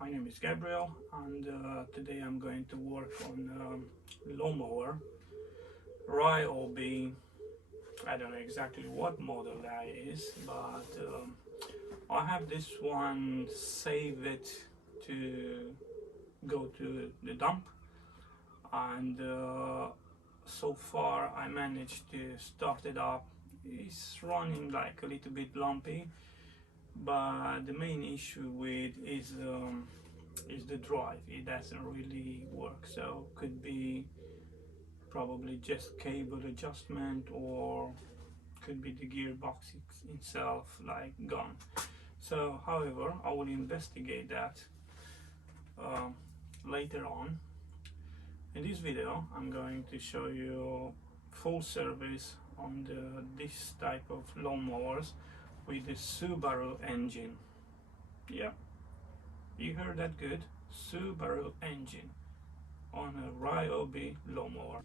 My name is Gabriel, and today I'm going to work on lawnmower Ryobi. I don't know exactly what model that is, but I have this one saved it to go to the dump, and so far I managed to start it up. It's running like a little bit lumpy, but the main issue with is the drive. It doesn't really work, so could be probably just cable adjustment, or could be the gearbox itself like gone. So however, I will investigate that uh, later on. In this video I'm going to show you full service on this type of lawnmowers with the Subaru engine. Yeah, you heard that good. Subaru engine on a Ryobi lawnmower.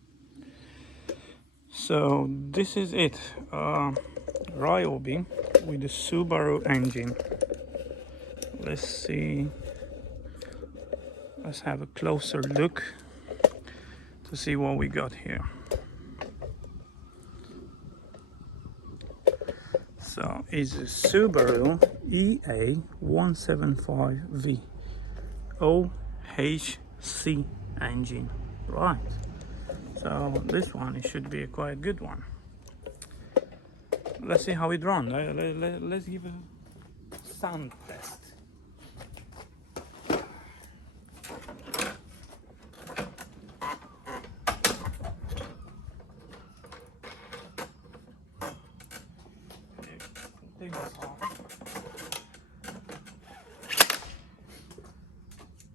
So this is it, Ryobi with the Subaru engine. Let's see, let's have a closer look to see what we got here. So it's a Subaru EA175V OHC engine, right? So this one, it should be a quite good one. Let's see how it runs. Let's give a sound test. Take this off.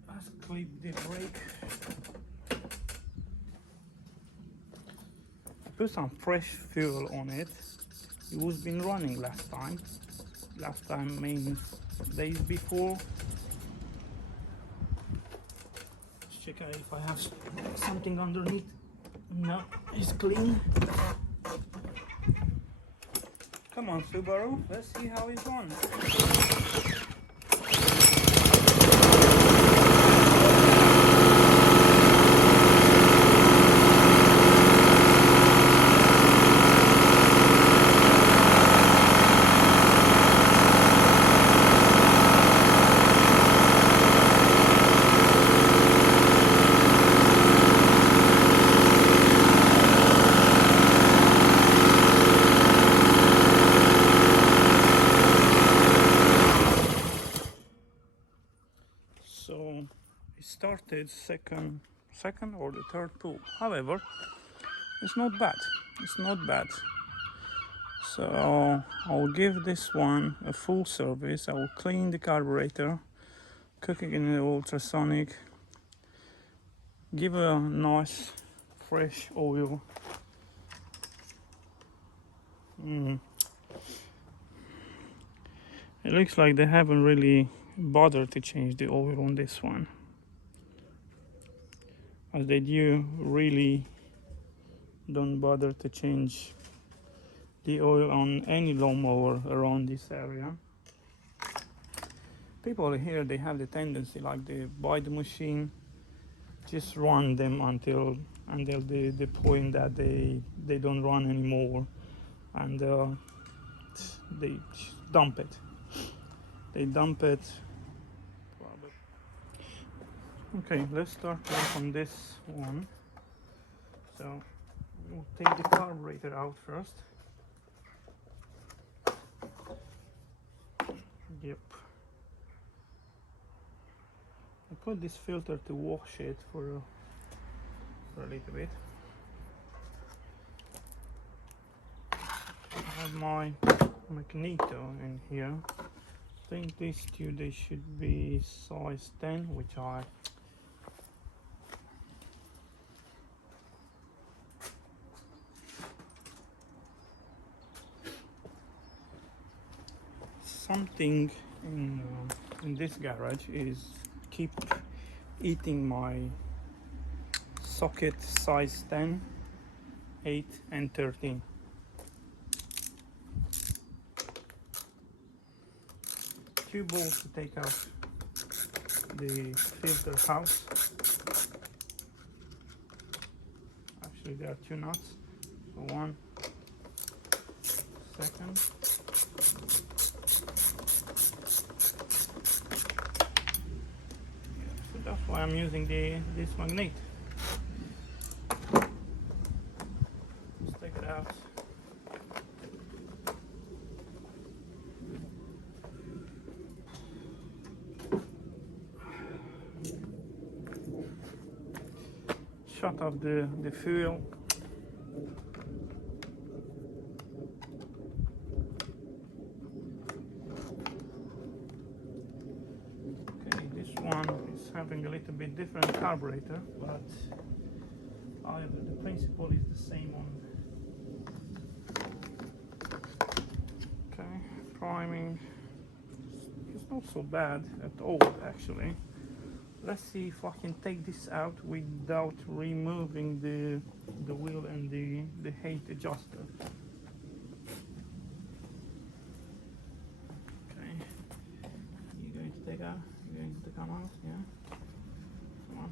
Let's clip the brake. Put some fresh fuel on it. It was been running last time. Last time means days before. Let's check out if I have something underneath. No, it's clean. Come on, Subaru, let's see how it runs. So it started second or the third pull. However, it's not bad. It's not bad. So I'll give this one a full service. I will clean the carburetor, cook it in the ultrasonic, give a nice fresh oil. It looks like they haven't really bothered to change the oil on this one, as they do really don't bother to change the oil on any lawnmower around this area. People here, they have the tendency, like, they buy the machine, just run them until the point that they don't run anymore, and they dump it. They dump it. Okay, let's start off on this one. So we'll take the carburetor out first. Yep. I put this filter to wash it for a little bit. I have my magneto in here. I think these two, they should be size 10, which I something in this garage is keep eating my socket size 10, 8 and 13. Two bolts to take out the filter house. Actually, there are two nuts. So one second. Yeah, so that's why I'm using this magnet. Let's take it out. Shut off the fuel. Okay, this one is having a little bit different carburetor, but the principle is the same on. Okay, priming. It's not so bad at all, actually. Let's see if I can take this out without removing the wheel and the height adjuster. Okay, you're going to take out? You're going to come out? Yeah. Come on.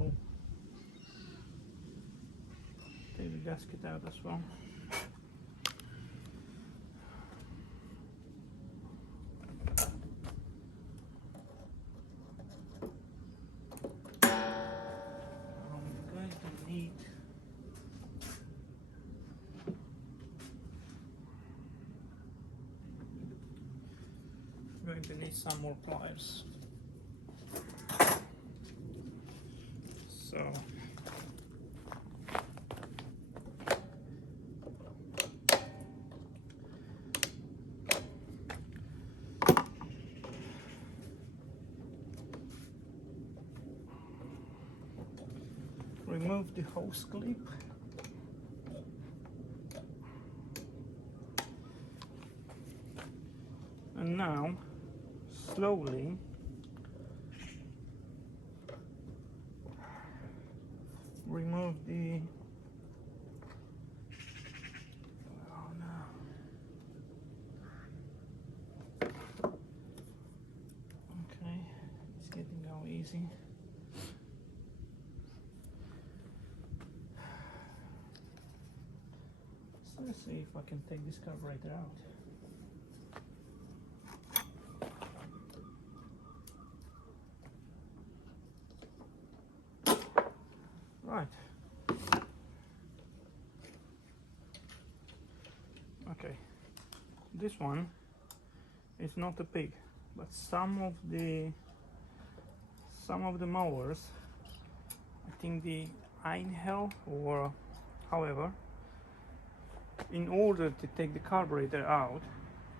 Oh. Take the gasket out as well. Going to need some more pliers. So remove the hose clip. And now slowly remove the okay, it's getting all easy. So let's see if I can take this carburetor out. Right. Okay. This one is not a pig, but some of the mowers, I think the Einhell or however, in order to take the carburetor out,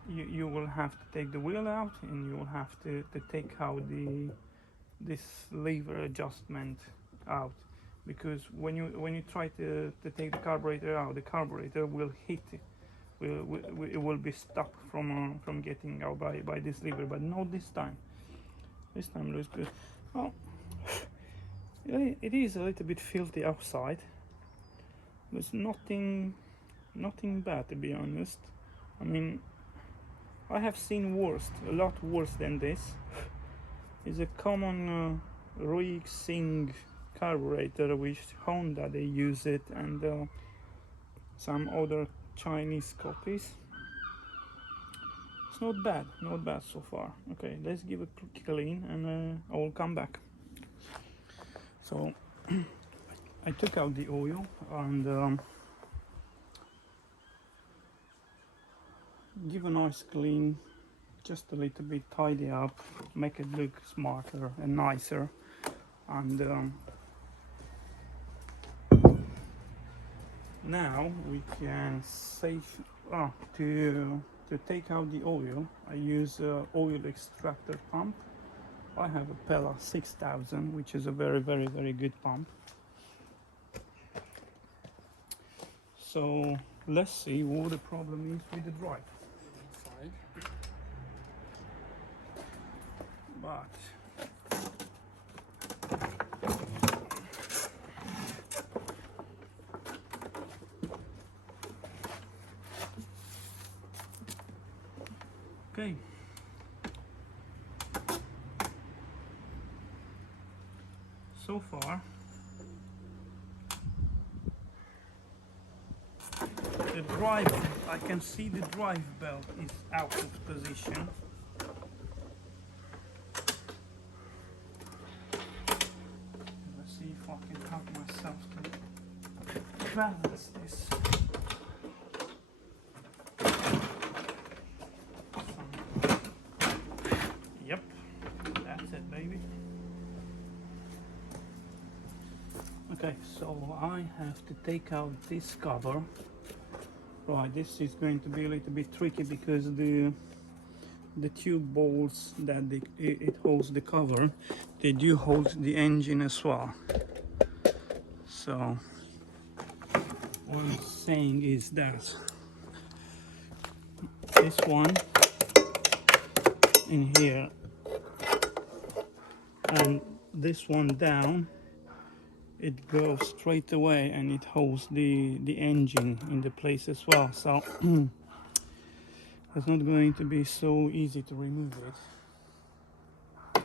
you will have to take the wheel out, and you will have to take out this lever adjustment out, because when you try to take the carburetor out, the carburetor will hit it. It will be stuck from getting out by this lever, but not this time. This time looks good. Well, it is a little bit filthy outside. There's nothing bad, to be honest. I mean, I have seen worse, a lot worse than this. It's a common Ryobi carburetor, which Honda they use it, and some other Chinese copies. It's not bad so far. Okay, let's give it a quick clean, and I will come back. So I took out the oil and give a nice clean, just a little bit tidy up, make it look smarter and nicer. And now we can save to take out the oil. I use oil extractor pump. I have a Pella 6000, which is a very good pump. So let's see what the problem is with the drive. But okay, so far the drive, I can see the drive belt is out of position. Let's see if I can help myself to balance this. Yep, that's it, baby. Okay, so I have to take out this cover. Right, this is going to be a little bit tricky because the tube bolts that it holds the cover, they do hold the engine as well. So what I'm saying is that this one in here and this one down, it goes straight away and it holds the engine in the place as well. So it's not going to be so easy to remove it,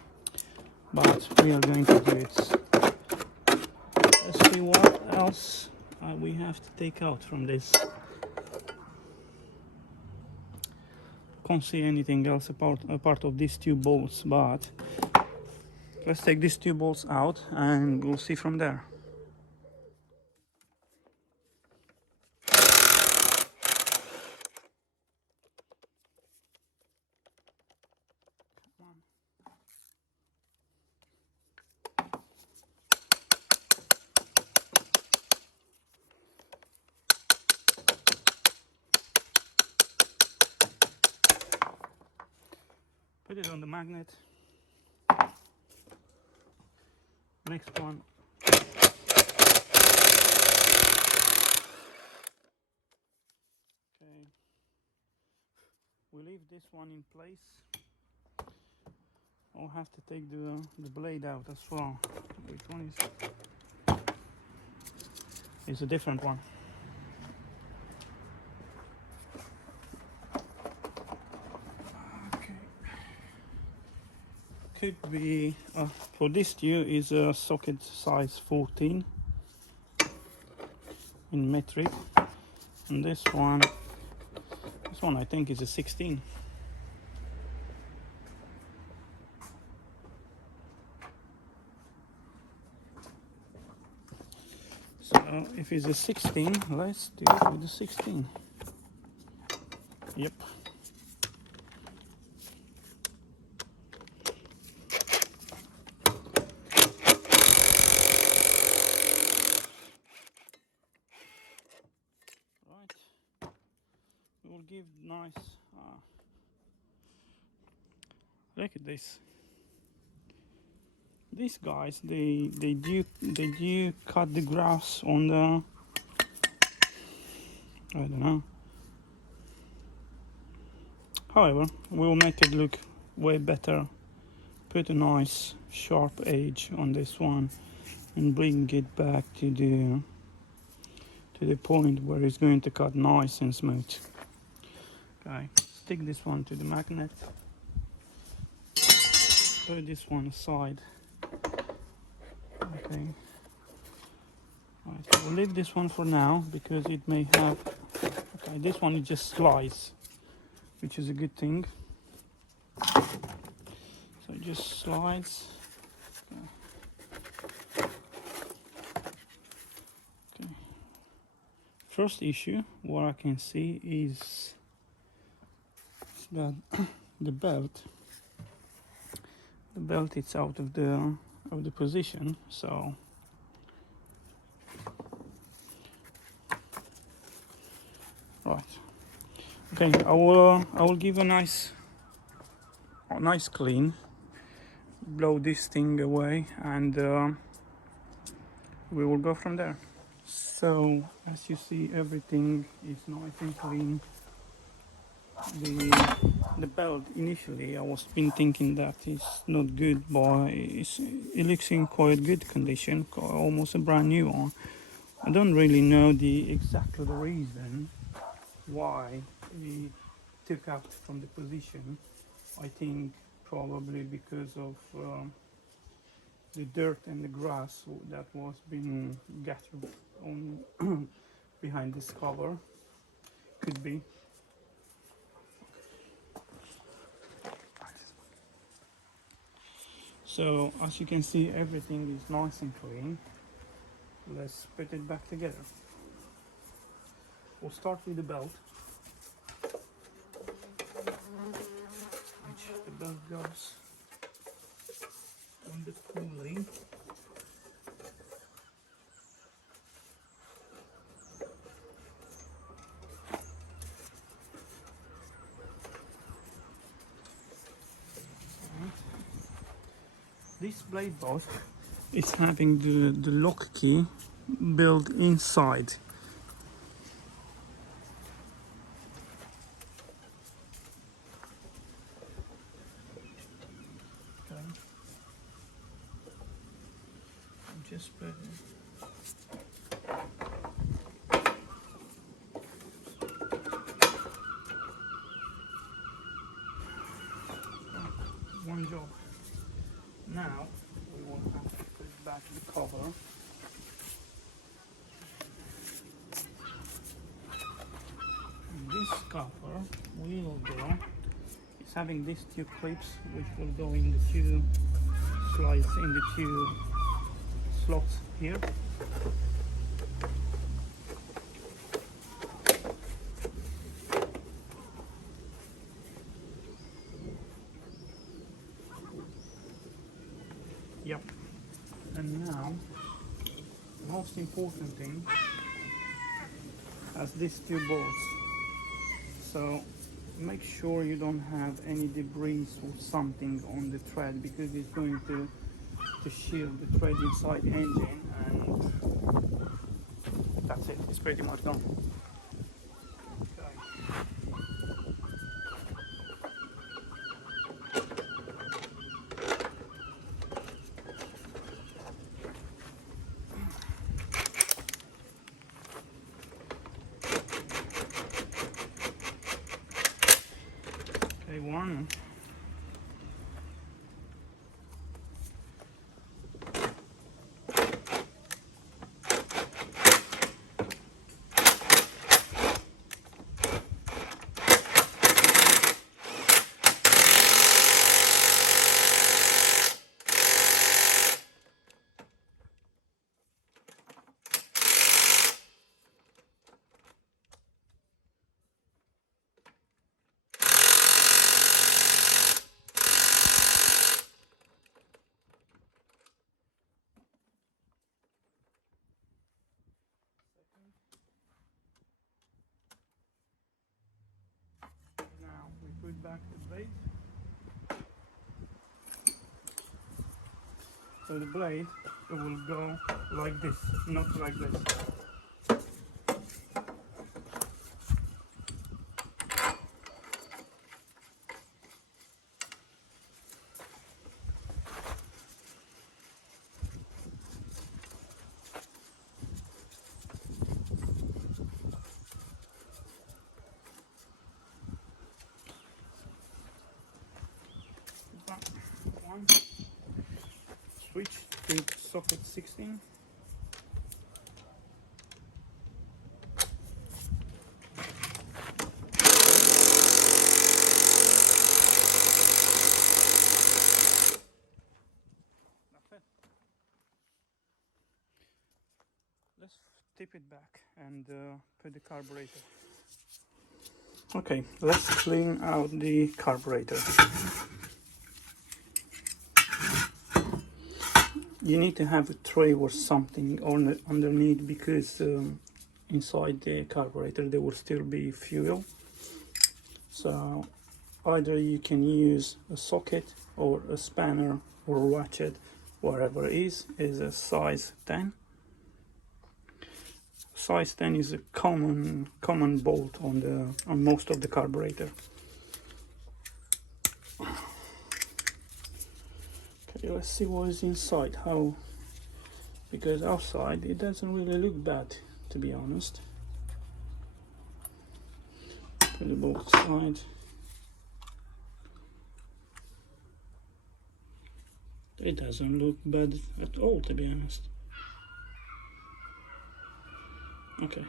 but we are going to do it. Let's see what else we have to take out from this. Can't see anything else apart of these two bolts, but let's take these two bolts out and we'll see from there. Put it on the magnet. Next one. Okay. We leave this one in place. I'll have to take the blade out as well. Which one is? It's a different one. Could be for this tube is a socket size 14 in metric, and this one I think is a 16. So if it's a 16, let's do it with the 16. Yep. Will give nice look at this. These guys they do cut the grass on the, I don't know, however we'll make it look way better. Put a nice sharp edge on this one and bring it back to the point where it's going to cut nice and smooth. Okay, stick this one to the magnet, put this one aside. Okay, right, we'll leave this one for now because it may have, okay, this one it just slides, which is a good thing. So it just slides. Okay. First issue what I can see is that the belt is out of the position, so right. Okay, I will give a nice clean, blow this thing away, and we will go from there. So as you see, everything is nice and clean. The belt, initially I was been thinking that it's not good, but it looks in quite good condition, almost a brand new one. I don't really know exactly the reason why it took out from the position. I think probably because of the dirt and the grass that was being gathered on behind this cover. Could be. So as you can see, everything is nice and clean. Let's put it back together. We'll start with the belt, which the belt goes on the pulley. This blade bolt is having the lock key built inside. Okay. I'm just putting one job. Now we will have to put back the cover. And this cover will go, it's having these two clips which will go in the two slides, in the two slots here. Yep. And now, the most important thing, has these two bolts. So make sure you don't have any debris or something on the thread, because it's going to shield the thread inside the engine, and that's it. It's pretty much done. Okay, one. Now we put back the blade. So the blade, it will go like this, not like this. One. Switch to socket 16. That's it. Let's tip it back and put the carburetor. Okay, let's clean out the carburetor. You need to have a tray or something on underneath, because inside the carburetor there will still be fuel. So either you can use a socket or a spanner or a ratchet, whatever it is a size 10. Size 10 is a common bolt on most of the carburetor. Okay, let's see what is inside. Because outside it doesn't really look bad, to be honest. Put the bolt aside. It doesn't look bad at all, to be honest. Okay,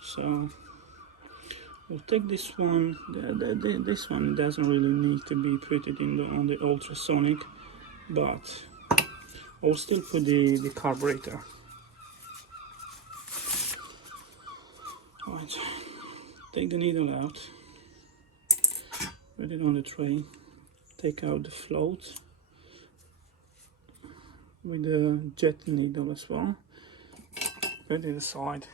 so we'll take this one. This one doesn't really need to be put it in on the ultrasonic, but I'll still put the carburetor. Right, take the needle out, put it on the tray, take out the float with the jet needle as well, put it aside.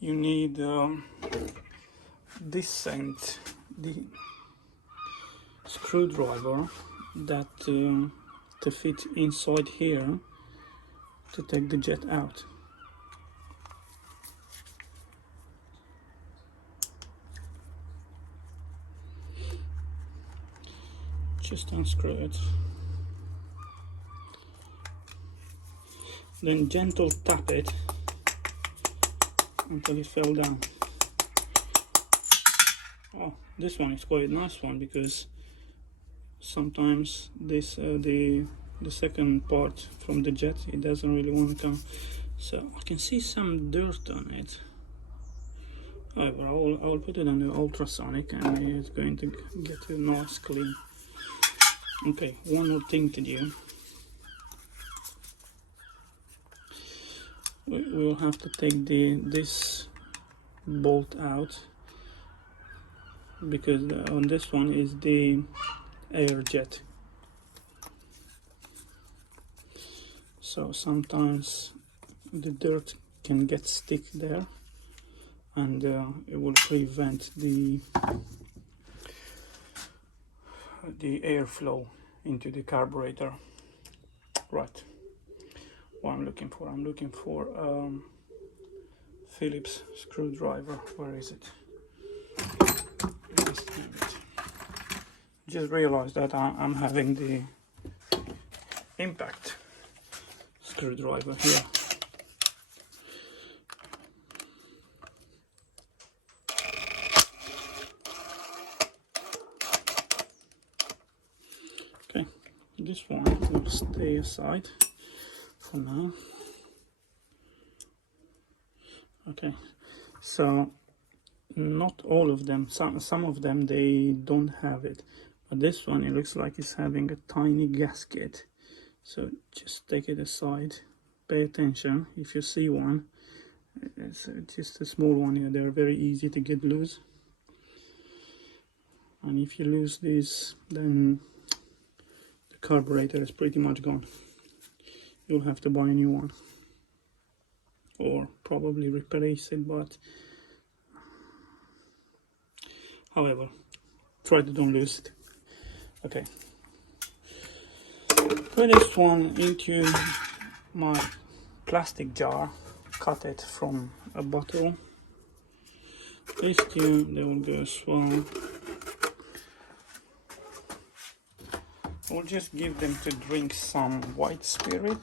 You need this end, the screwdriver that to fit inside here to take the jet out. Just unscrew it, then gentle tap it until it fell down. Oh, this one is quite a nice one, because sometimes this the second part from the jet, it doesn't really want to come. So I can see some dirt on it. However, I'll put it on the ultrasonic and it's going to get a nice clean. Okay, one more thing to do. We'll have to take this bolt out, because on this one is the air jet. So sometimes the dirt can get stick there, and it will prevent the airflow into the carburetor. Right, what I'm looking for Phillips screwdriver. Where is it? Just realized that I'm having the impact screwdriver here. Okay, this one will stay aside for now. Okay, so not all of them, some of them they don't have it, but this one, it looks like it's having a tiny gasket. So just take it aside, pay attention if you see one. It's just a small one here. They're very easy to get loose, and if you lose this, then the carburetor is pretty much gone. You'll have to buy a new one, or probably replace it, but however, try to don't lose it. Okay, put this one into my plastic jar, cut it from a bottle. These two, they will go as well. We'll just give them to drink some white spirit.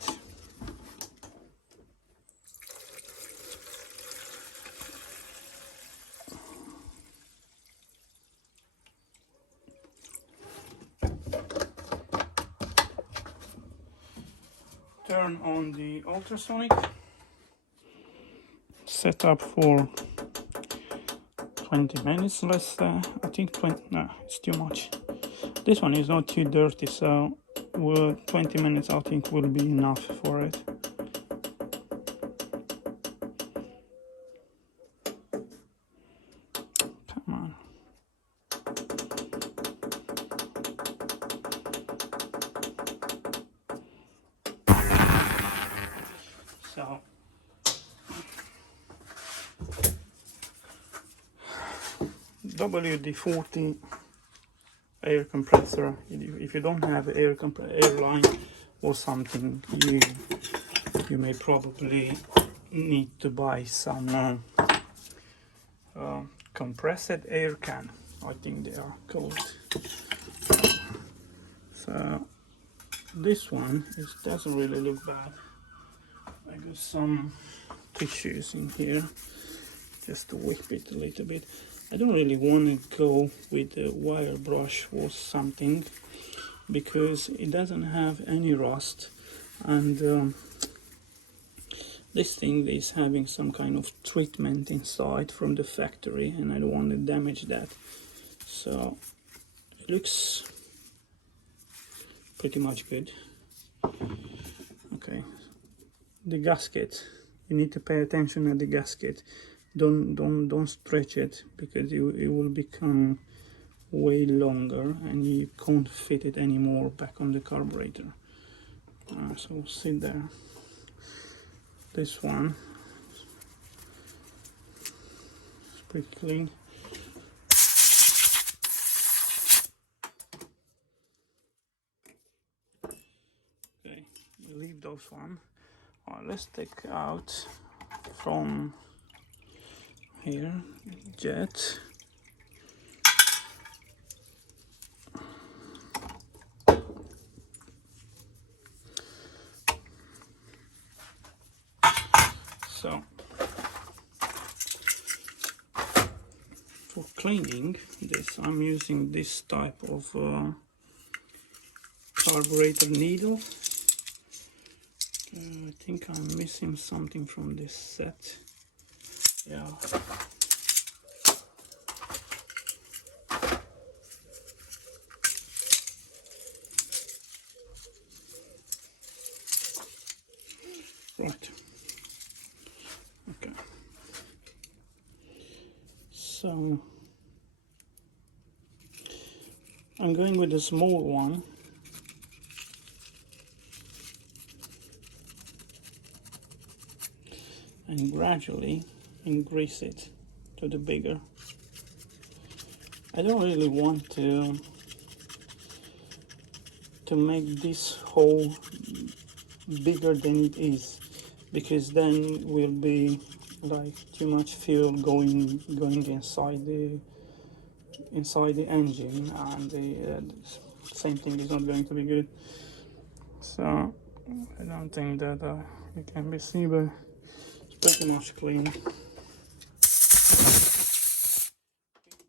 Turn on the ultrasonic, set up for 20 minutes, let's I think 20, no, it's too much. This one is not too dirty, so 20 minutes I think will be enough for it. Come on. So WD-40 air compressor. If you don't have air line or something, you may probably need to buy some compressed air can, I think they are called. So this one doesn't really look bad. I got some tissues in here just to whip it a little bit. I don't really want to go with a wire brush or something because it doesn't have any rust, and this thing is having some kind of treatment inside from the factory, and I don't want to damage that. So it looks pretty much good. Okay, the gasket, you need to pay attention at the gasket. Don't stretch it because it will become way longer and you can't fit it anymore back on the carburetor. So sit there. This one is pretty clean. Okay, we leave those one. Let's take out from here jet. So for cleaning this, I'm using this type of carburetor needle. I think I'm missing something from this set. Yeah. Right. Okay. So I'm going with the small one. And gradually increase it to the bigger. I don't really want to make this hole bigger than it is, because then will be like too much fuel going inside the engine, and the same thing is not going to be good. So I don't think that it can be seen, but it's pretty much clean. Big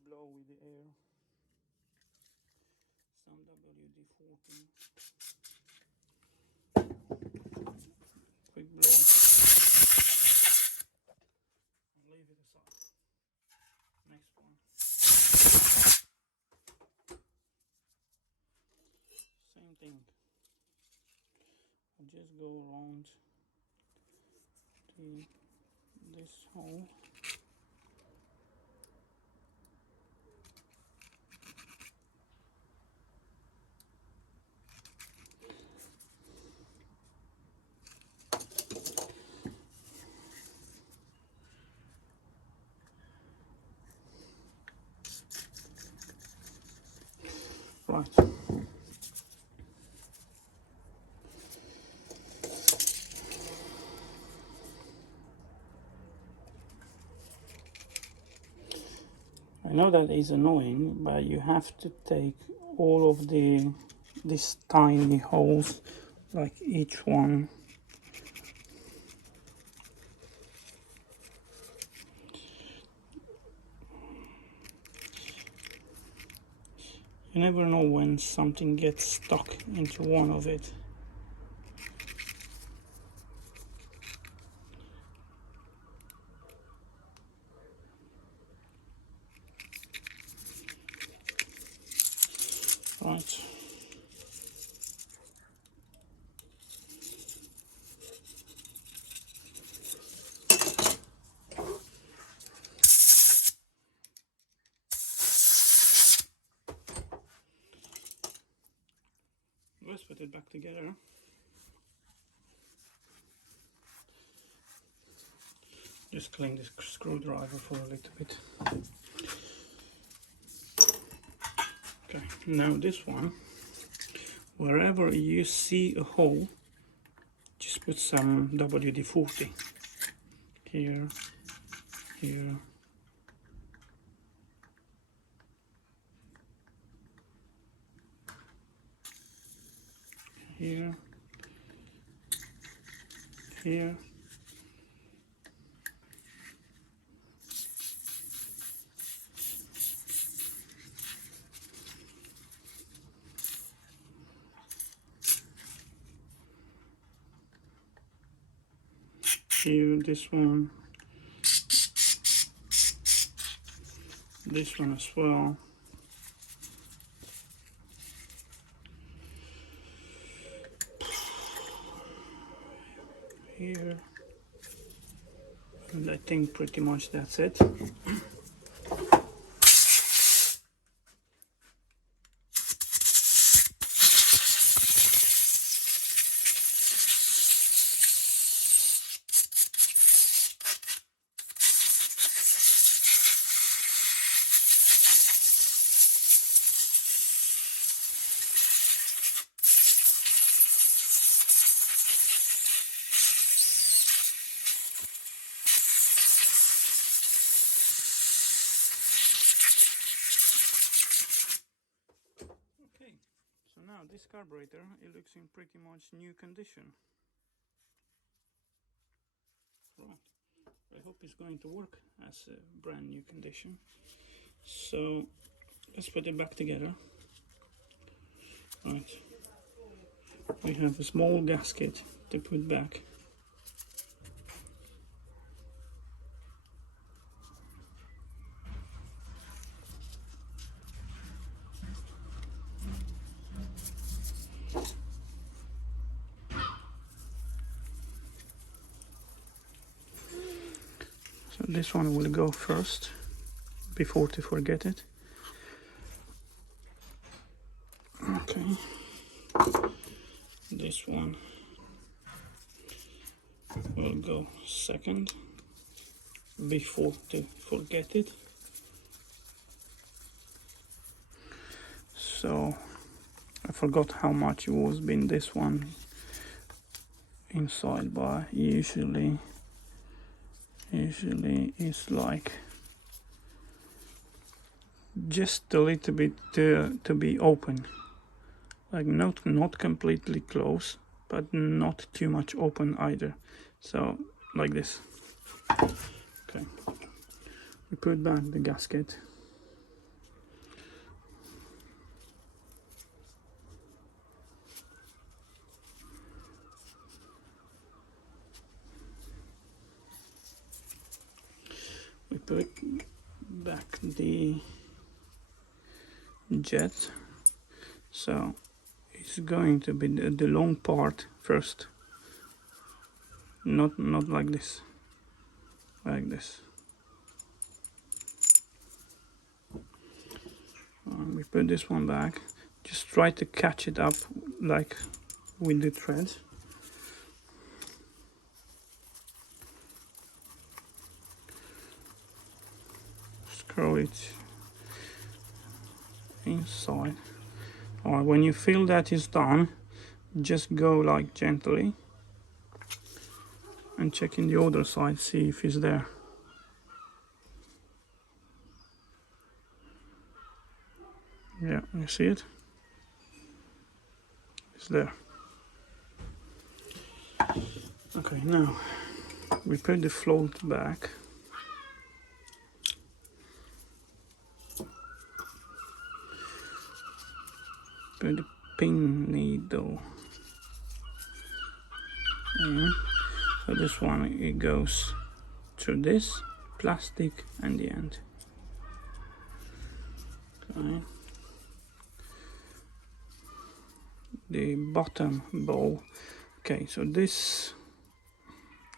blow with the air, some WD-40. Quick blow. Leave it aside. Next one. Same thing. I'll just go around to this hole. Right. I know that is annoying, but you have to take all of these tiny holes, like each one. You never know when something gets stuck into one of it. Right. Let's put it back together. Just clean this screwdriver for a little bit. Okay, now this one, wherever you see a hole, just put some WD-40 here, here, here, here, here, this one as well. Here, and I think pretty much that's it. Okay, so now this carburetor, it looks in pretty much new condition. Right, I hope it's going to work as a brand new condition. So let's put it back together. Right, we have a small gasket to put back. So this one will go first, before to forget it. Okay, this one will go second, before to forget it. So I forgot how much it was been this one inside, but usually it's like just a little bit to be open, like not completely close, but not too much open either. So like this. Okay, we put back the gasket. We put back the jet, so it's going to be the long part first, not like this, like this. We put this one back, just try to catch it up like with the threads. Screw it inside. Alright, when you feel that is done, just go like gently and check in the other side, see if it's there. Yeah, you see it? It's there. Okay, now we put the float back. Put the pin needle in. So this one, it goes through this plastic and the end. Okay. The bottom bowl. Okay, so this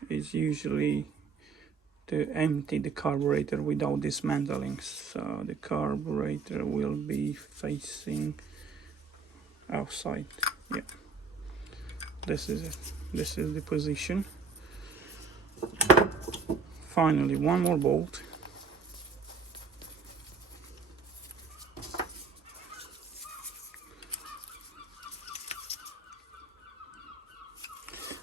is usually to empty the carburetor without dismantling. So the carburetor will be facing outside. Yeah, this is it. This is the position. Finally, one more bolt.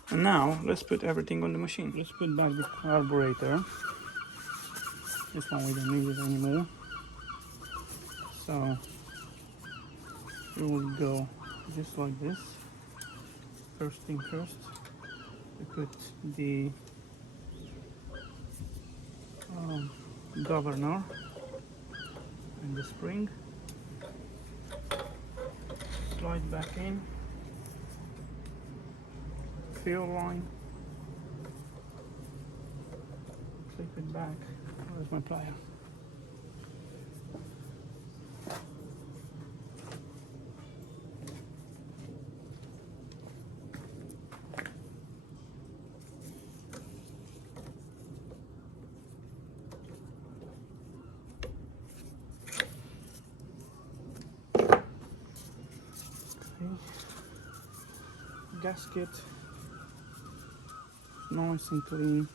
And now let's put everything on the machine. Let's put back the carburetor. This one we don't need it anymore. So it will go just like this. First thing first, we put the governor and the spring. Slide back in. Fill line. clip it back. Where's my plier? Gasket nice and clean.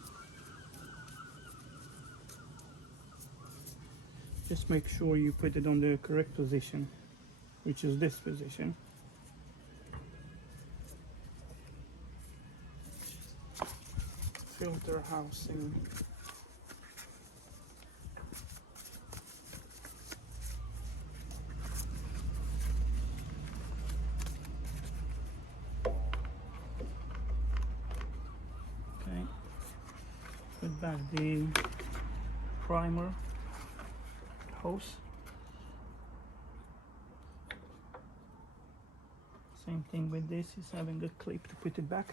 Just make sure you put it on the correct position, which is this position. Filter housing. Put back the primer hose. Same thing with this, is having a clip to put it back.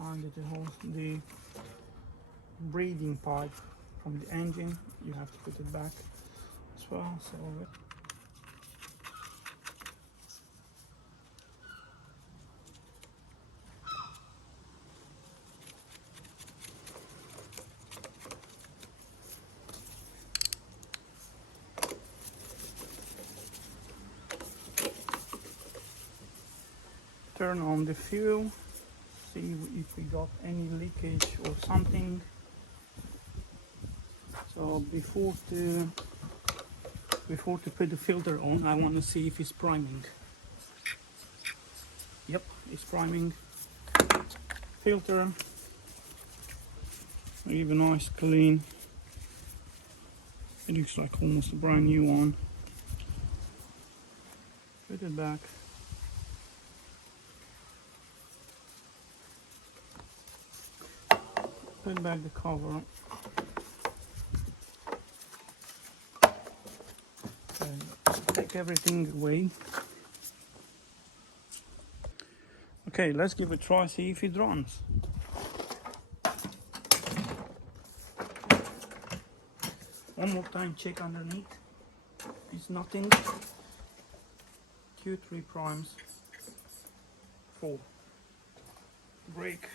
Under the hose, the breathing pipe from the engine, you have to put it back as well. So turn on the fuel, see if we got any leakage or something. So before to put the filter on, I want to see if it's priming. Yep, it's priming. Filter, even nice clean. It looks like almost a brand new one. Put it back. Put back the cover. Take everything away. Okay, let's give it a try, see if it runs. One more time, check underneath. It's nothing. Q3 primes. 4. Brake.